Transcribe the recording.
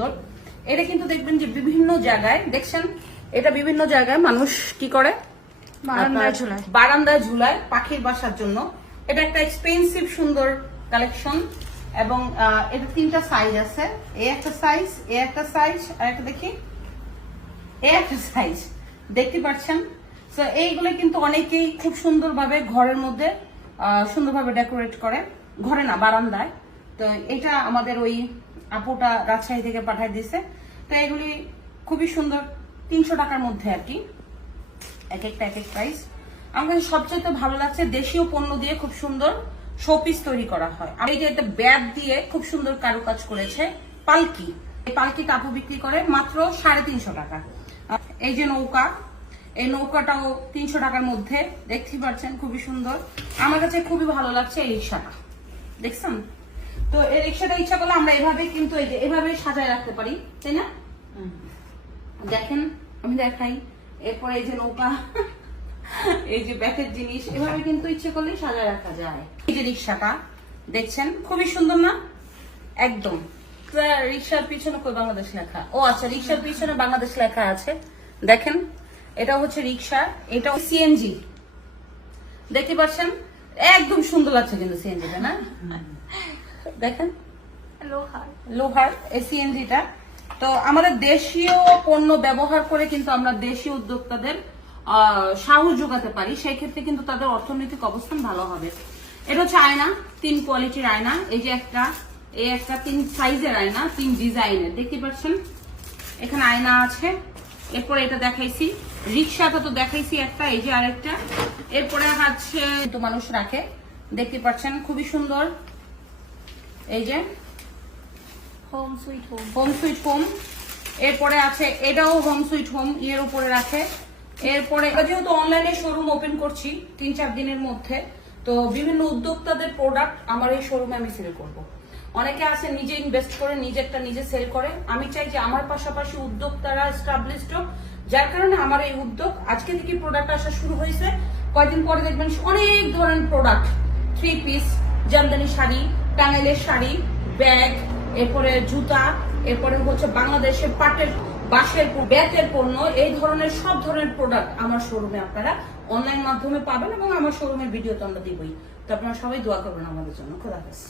সুন্দর। এটা কিন্তু দেখবেন যে বিভিন্ন জায়গায় দেখছেন, এটা বিভিন্ন জায়গায় মানুষ কি করে, বারান্দায় ঝুলায় পাখির বাসার জন্য। এটা একটা এক্সপেন্সিভ সুন্দর কালেকশন এবং এটা 3টা সাইজ আছে। এই একটা সাইজ, এই একটা সাইজ, আর একটা দেখি এই একটা সাইজ, দেখতে পাচ্ছেন। তো এইগুলো কিন্তু অনেকেই খুব সুন্দরভাবে ঘরের মধ্যে সুন্দরভাবে ডেকোরেট করে, ঘরে না বারান্দায়। তো এটা আমাদের ওই আপুটা রাজশাহী থেকে পাঠিয়ে দিয়েছে। তো এগুলি খুবই সুন্দর, 300 টাকার মধ্যে আর কি, এক একটা এক এক প্রাইস। আমার কাছে সবচেয়ে ভালো লাগছে দেশীয় পণ্য দিয়ে খুব সুন্দর শোপিস তৈরি করা হয়। আর এই যে একটা ব্যাগ দিয়ে খুব সুন্দর কারুকাজ করেছে, পালকি। এই পালকিটা আপু বিক্রি করে মাত্র 350 টাকা। এই যে নৌকা, এই নৌকাটাও 300 টাকার মধ্যে, দেখতে পাচ্ছেন খুবই সুন্দর। আমার কাছে খুবই ভালো লাগছে এই রিক্সাটা, দেখছেন। তো এই রিক্সাটা ইচ্ছা করলে আমরা এভাবে কিন্তু এই যে এভাবে সাজায় রাখতে পারি, তাই না? দেখেন আমি দেখাই। এরপরে এই যে নৌকা, এই যে ব্যাগের জিনিস, এভাবে কিন্তু ইচ্ছে করলেই সাজায় রাখা যায়। এই যে রিক্সাটা দেখছেন খুবই সুন্দর না? একদম। রিক্সার পিছনে কই বাংলাদেশ লেখা? ও আচ্ছা, রিক্সার পিছনে বাংলাদেশ লেখা আছে। দেখেন এটা হচ্ছে রিক্সা, এটা সিএনজি, দেখতে পাচ্ছেন একদম সুন্দর লাগছে কিন্তু সিএনজিটা, না? দেখেন লোহার এই সিএনজিটা। তো আমাদের দেশীয় পণ্য ব্যবহার করে কিন্তু আমরা দেশীয় উদ্যোক্তাদের সাহস যোগাতে পারি, সেই ক্ষেত্রে কিন্তু তাদের অর্থনৈতিক অবস্থান ভালো হবে। এটা হচ্ছে আয়না, 3 কোয়ালিটির আয়না। এই যে একটা, এই একটা 3 সাইজের আয়না, 3 ডিজাইনের, দেখতে পাচ্ছেন এখানে আয়না আছে। এরপরে এটা দেখাইছি, রিক্সাটা তো দেখাইছি একটা, এই যে আরেকটা। এরপরে হচ্ছে তো মানুষ রাখে, দেখতে পাচ্ছেন খুবই সুন্দর। এই যে হোম সুইট হোম। এরপরে আছে এটাও হোম সুইট হোম, এর উপরে রাখে। এরপরে যেহেতু অনলাইনে শোরুম ওপেন করছি 3-4 দিনের মধ্যে, তো বিভিন্ন উদ্যোক্তাদের প্রোডাক্ট আমার এই শোরুমে আমি সেল করব। অনেকে আছে নিজে ইনভেস্ট করে নিজেরটা নিজে সেল করে। আমি চাই যে আমার পাশাপাশি উদ্যোক্তারা এস্টাবলিশড হোক, যার কারণে আমার এই উদ্যোগ। আজকে থেকে প্রোডাক্ট আসা শুরু হয়েছে, কয়েকদিন পরে দেখবেন অনেক ধরনের প্রোডাক্ট, 3 পিস, জামদানি শাড়ি, টাঙ্গাইলের শাড়ি, ব্যাগ, এরপরে জুতা, এরপরে হচ্ছে বাংলাদেশের পাটের বাঁশের ব্যাগের পণ্য, এই ধরনের সব ধরনের প্রোডাক্ট আমার শোরুমে আপনারা অনলাইন মাধ্যমে পাবেন এবং আমার শোরুমের ভিডিও তো আমরা দিবই। তো আপনারা সবাই দোয়া করবেন আমাদের জন্য। খোদা হাফেজ।